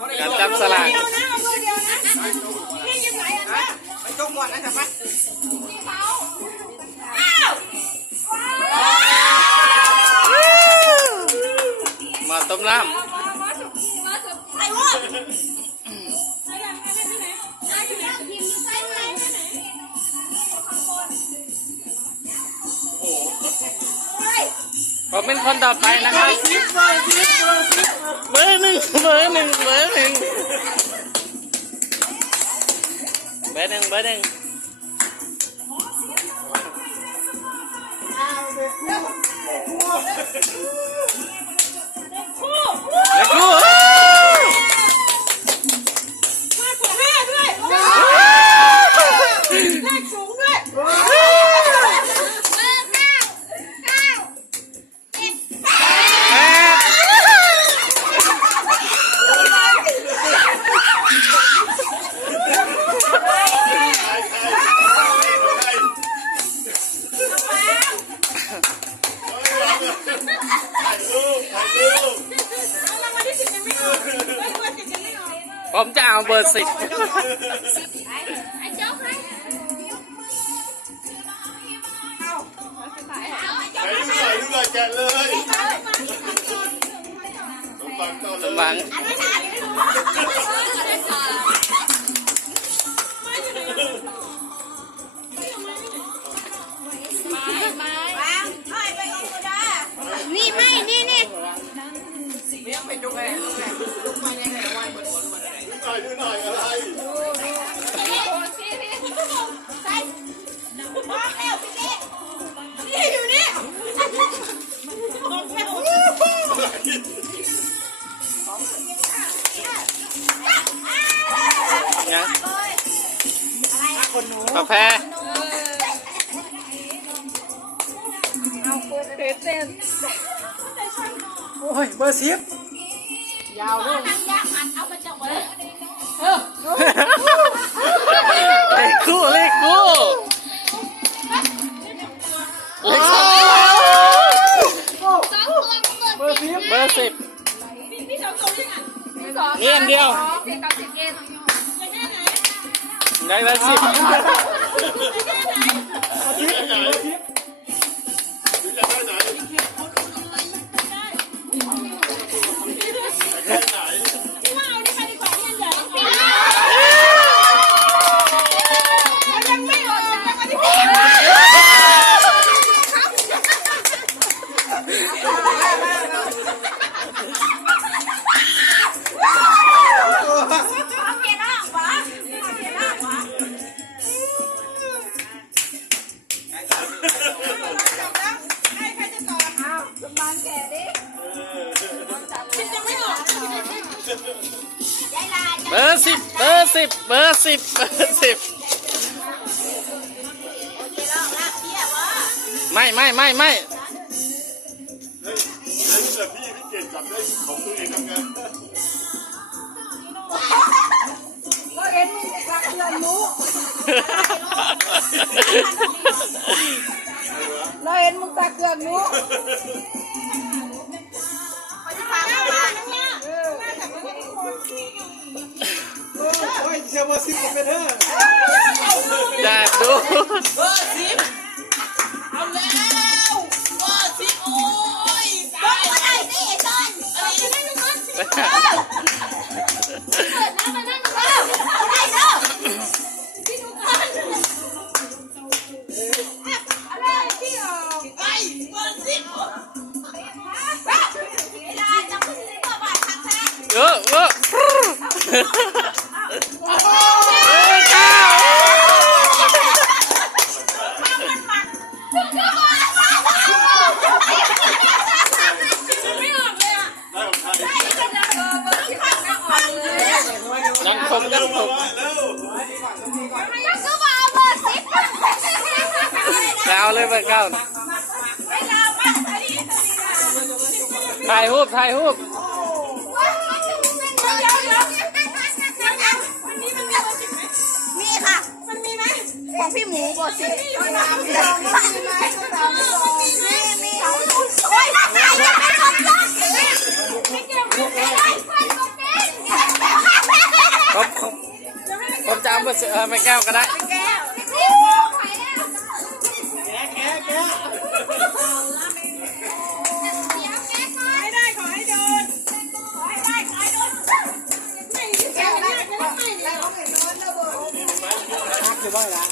การจับสลากเดียวนะเอามือเดียวนะนี่ยังไงอะนะไปจกก่อนนะจ๊ะปะอ้ามาต้มน้ใครวะใครดังใครเป็นที่ไหนใครอยู่ไหนพิมพ์อยู่ใต้ไหนไหนเฮ้ยำผมเป็นคนต่อไปนะครับ ซิปเลยซิ อาเบอร์สิบไอ้เจ้าใครเอาไปเอาไอ้เจ้าไหนใครดูหน่อยดูหน่อยแกะเลยสมบังต่อสเลยมหวัง อันนี้ฉันไม่รู้อันนี้ฉันไม่ โอ้ยเบอร์ซิปยาวด้วยนั่งยากหันเอามาจากไว้เลขคู่เลขคู่เลขสองสองตัวเปิดสิบเบอร์สิบพี่สองตัวยังไงพี่สองนี่อันเดียวสิบกับสิบเอ็ดยังไงไหนได้เบอร์สิบ เบอร์สิบเบอร์สิบเบอร์สิบเบอร์สิบไม่ไม่ไม่ไม่ จับได้ของตัวเองทำไงก็เห็นมึงรักเพื่อนรู้เราเห็นมึงตาเกือนรู้เขาจะพาเข้าบ้านนะเนี่ยโอ้ยเชียร์เบอร์ซิปเป็นเธออยากดู เออเปิดน้ำมานั่งเออ ยังคร็ยังคมามว่าเร็วยังก็มาเอาเบอร์สิบจะเอาเลยเบอร์เก้าน่ะไม่เอาบ้านอันถ่ายรูปถ่ายรูปเดี๋ยวเดี๋ยวเดี๋ยววันนี้มันมีเบอร์สิบไหมมีค่ะ มันมีไหมของพี่หมูบอสิ เอาเอออไม่แก้วก็ได้ แก้วแกะแกะแกะไม่ได้ขอให้โดนขอให้ได้ขอให้โดนไม่แก้วได้ไม่ได้นักอยู่บ้างละ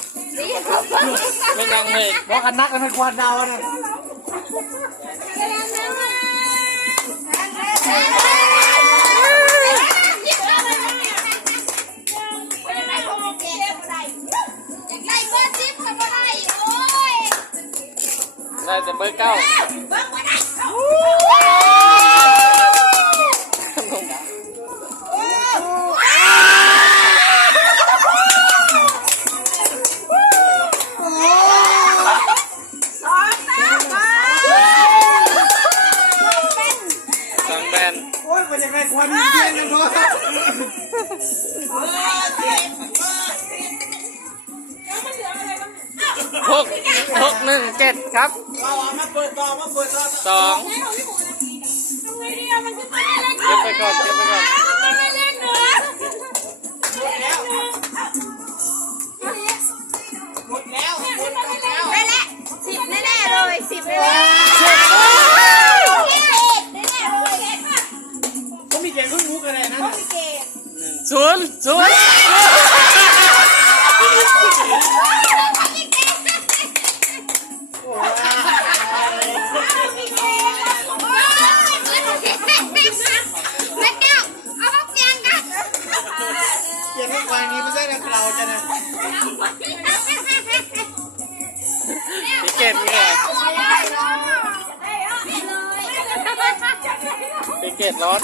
ไม่ยังเลยบอกกันนักกันเป็นควันดาวนะ ได้แต่เบอร์เก้าข กหนึ่งเจ็ดครับเราเอามาเปิดต่อมาเปิดต่อสองเก็บไปก่อนเก็บไปก่อนหมดแล้วหมดแล้วได้แล้วสิบแน่ๆเลยสิบแน่ๆแน่ๆเลยก็มีเกมเพิ่งรู้กันเลยนะพี่เกดศูนย์ศูนย์ เก็บร้อน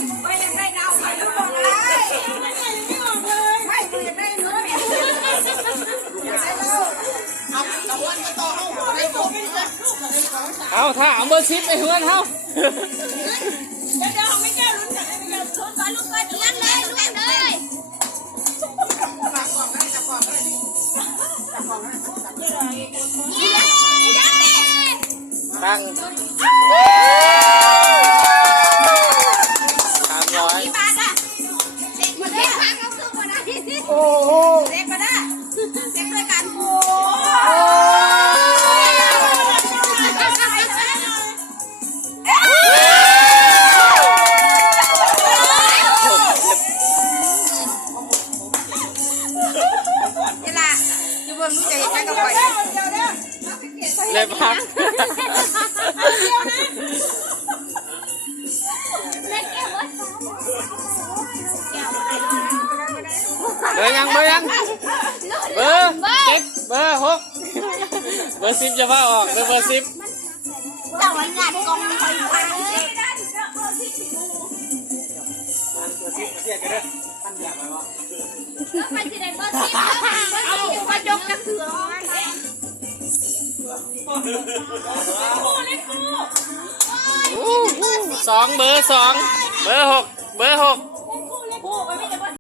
เอาตะวันมาต่อเอาให้ผมเอาถ้าเอาเบอร์สิบไปเฮือนเฮาตั้ง อร์ยังเบอร์ยังเบอร์เจ็ดเบอร์หกเบอร์สิบจะพาออกเบอร์เบอร์สิบแต่วันงานกองไฟฟ้าเกียร์กันเด้อท่านอยากไหมวะไปที่ไหนเบอร์สิบเอามายกกระเถืองสองเบอร์สองเบอร์หกเบอร์หก